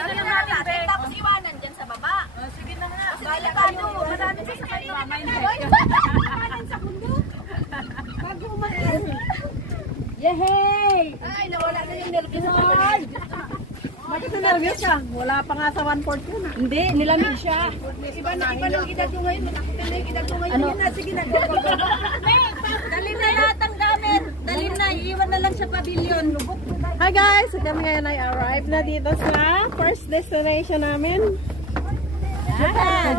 Dali na natin. Tapos iwanan dyan sa baba. Sige na nga. Kaya tayo. Marami sa kayo. Iwanan sa mundo. Bago umalis. Yehey! Ay, nawala na yung nervous sa pagkakas. Bakit na nervous siya? Wala pa nga sa 1/4 yun. Hindi, nilamig siya. Iba ng edad ko ngayon. Matakutin na yung edad ko ngayon. Sige na. Dalhin na lahat ang gamit. Dalhin na. Iiwan na lang sa pavilion. Hi guys! So kami ngayon ay arrive na dito sa first destination namin.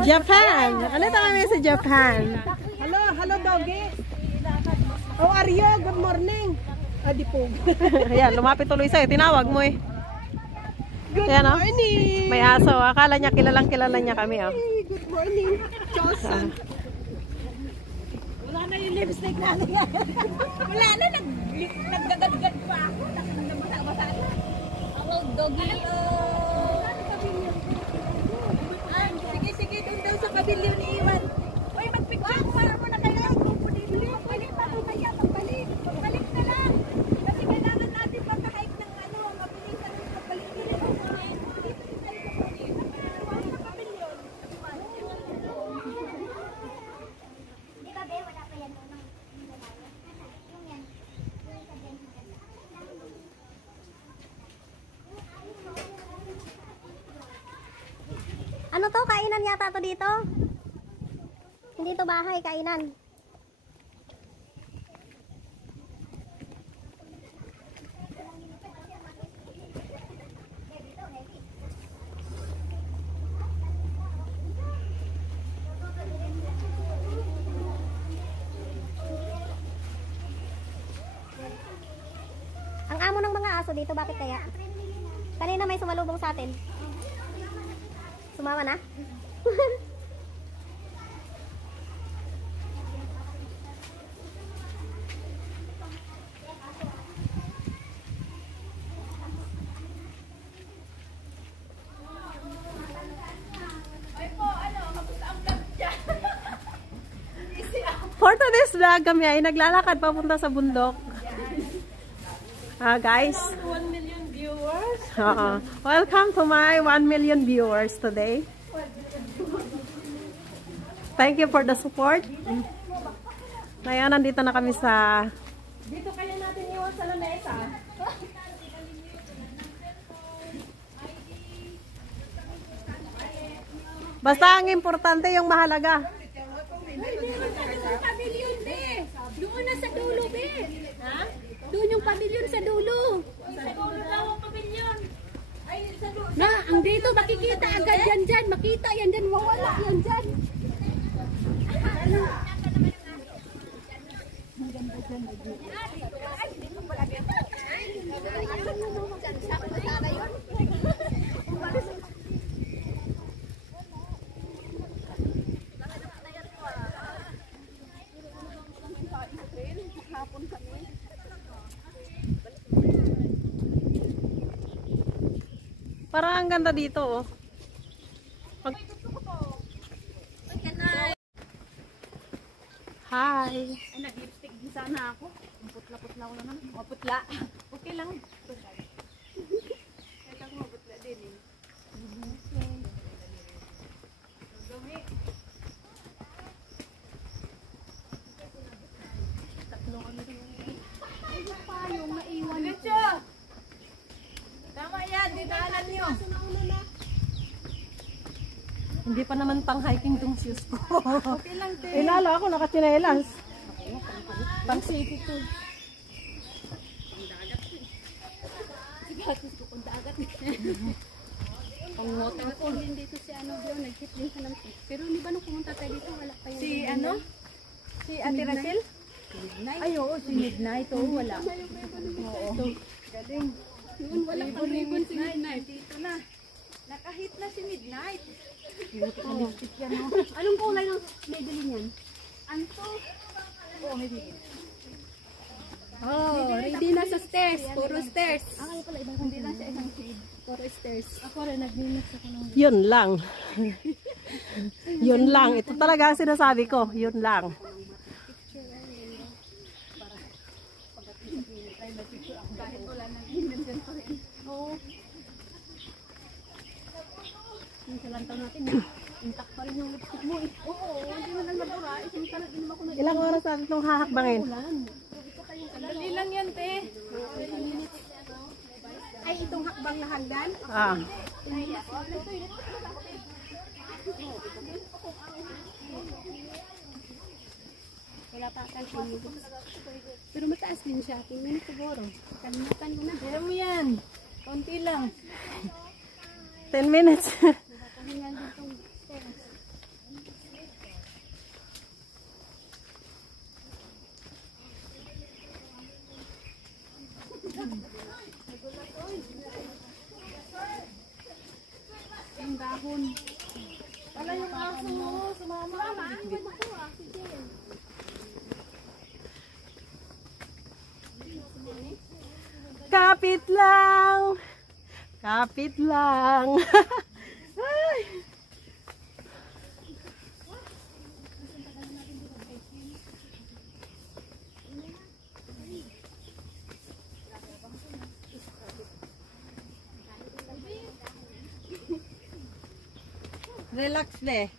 Japan! Ano ito kami sa Japan? Hello doggy! How are you? Good morning! Adipog. Ayan, lumapit tuloy sa'yo. Tinawag mo eh. Good morning! May aso. Akala niya kilala niya kami. Oh. Good morning! Johnson! Wala na yung lipstick natin. Wala na. Nagdagadgad pa ako. Nakabasa na. Ako, doggy. Sige. Doon daw sa pavilion ni Iwan. Uy, magpicture mo. Para mo na kayo. Pagbalik pa. Pagbalik na lang. Kasi kailangan natin pagka-hike ng mabilis na rin pagbalik. Ano to? Kainan yata to dito? Hindi to bahay, kainan. Ang amo ng mga aso dito, bakit kaya? Kanina may sumalubong sa atin. Sumama na? For today's vlog, kami ay naglalakad papunta sa bundok. Guys. 1 million viewers. Welcome to my 1 million viewers today. Thank you for the support. Ngayon, nandito na kami sa... Dito kaya natin iwan sa lamesa. Basta ang importante yung mahalaga. Pavilion, be. Doon na sa dulo, be. Ha? Doon yung pavilion sa dulo. Sa dulo daw ang pavilion. Ay, sa dulo. Na, ang dito makikita agad yan dyan. Makita yan dyan. Mawala yan dyan. Parang ang ganda dito, oh. Hi! Ay, nag-lipstick din sana ako. Putla-putla ko naman. Maputla. Okay lang. Ito ko maputla din eh. Dumi. Tatlo kami din. Ay, pa yung naiwan. Diretso! Tama yan, dinaanan nyo. Hindi pa naman pang hiking tong shoes ko. Okay lang, te. Eh, lalo ako nakatsinelas. Pang city to. Sigatis ko kung dagat. Pang waterfall din dito si ano Bio, nag-hit din sa ng pero hindi ba nung pumunta tayo dito, wala pa yung... Si ano? Si Ate Rachel? Midnight? Ay, oo, si Midnight. Oo, wala. Oo. Galing. Noon wala pang ribbon si Midnight. Dito na. Nakahit na si Midnight. Anong kulay ng medallion yan? Anto? Oo, may bigyan. Oh, ready na sa stairs. Puro stairs. Hindi na siya isang shade. Puro stairs. Ako rin, nag-minutes ako ng... Yun lang. Yun lang. Ito talaga ang sinasabi ko. Yun lang. Kahit wala nang invention pa rin. Oo. lantaw natin. Intact pa rin yung lipstick mo. Oo, hindi mo lang nabura. Isang talag din ako na. Ilang oras natin itong hahakbangin? Sandali lang yan, te. Ay, itong hakbang na hagdan? Ah. Wala pa kang 10 minutes. Pero mataas din siya. 10 minutes siguro. Kalimutan ko na. Kaya mo yan. Konti lang. 10 minutes. Pahingal din itong stairs. Yung dahon. Wala yung aso mo. Sumama. Iwan ako ah. Sige. Kapit lang. Kapit lang. Ay. Relax deh.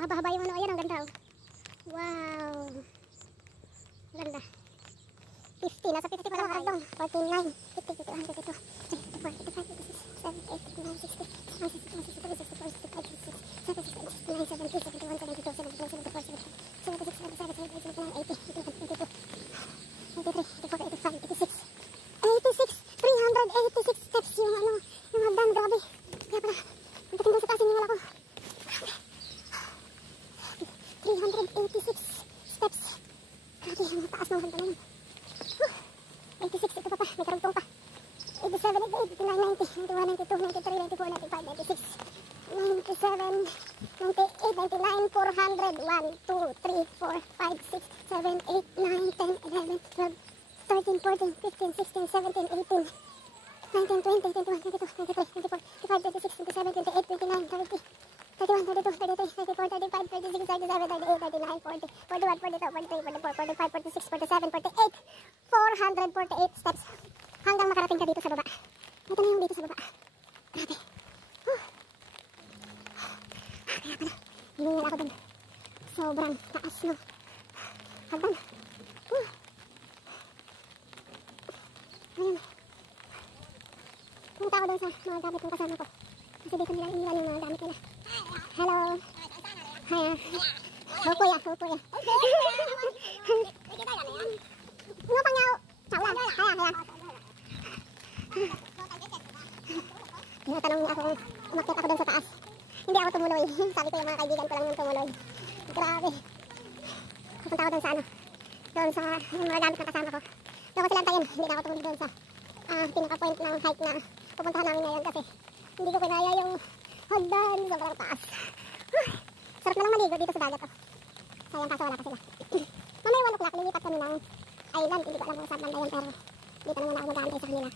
Mahaba yung ano, ayan, ang ganda oh. Wow. Ganda. 50, nasa 50 pa lang karagdong. 49, 50, 51, 52, 53, 386 steps yung ano, yung hagdan, grabe. Kaya pala, puntakin ko sa taas yung wala ko. 386 steps. Grabe, ang taas ng hagdan naman. 86, ito pa pa, may karugtong pa. 87, 88, 89, 90, 91, 92, 93, 94, 95, 96, 97, 98, 99, 400, 1, 2, 3, 4, 5, 6, 7, 8, 9, 10, 11, 12, 13, 14, 15, 16, 17, 18, 19, 20, 21, 22, 23, 24, 25, 26, 27, 28, 29, 30, 31, 32, 33, 34, 35, 36, 37, 38, 39, 40, 41, 42, 43, 44, 45, 46, 47, 48, 448 steps hanggang makarating ka dito sa baba. Ito na yung dito sa baba. Grabe. Kaya pala, hiningal ako dun. Sobrang taas no. Hagdan. Ayun. Punta ako dun sa mga gamit ng kasama ko. Kasi dito nila iniwan yung mga gamit nila. Hello. Hiya. Ho kuya, ho kuya. Ano pang yaw? Sawan. Hiya. Tinatanong ako kung umakyat ako dun sa taas. Hindi ako tumuloy. Sabi ko yung mga kaibigan ko lang yung tumuloy. Grabe. Pupunta ako dun sa ano. Doon sa yung mga gamit ng kasama ko. Doon ko silang tayin. Hindi na ako tumuloy dun sa pinaka-point ng hike na pupuntahan namin ngayon kasi hindi ko kinaya yung hagdan. Sobrang taas. Sarap na lang maligo dito sa dagat. Sayang kaso wala ka sila. Mamaya 1 o'clock lilipat kami ng island. Hindi ko alam kung saan banda yun pero dito na muna ako mag-aantay sa kanila.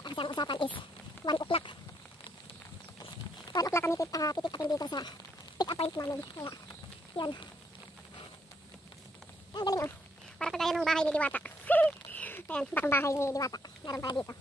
Kasi ang usapan is 1 o'clock. 1 o'clock kami titipapin dito sa pick-up point namin. Kaya, yun. Ang galing oh. Para kagaya ng bahay ni Diwata. Ayan, bakang bahay ni Diwata. Meron pala dito.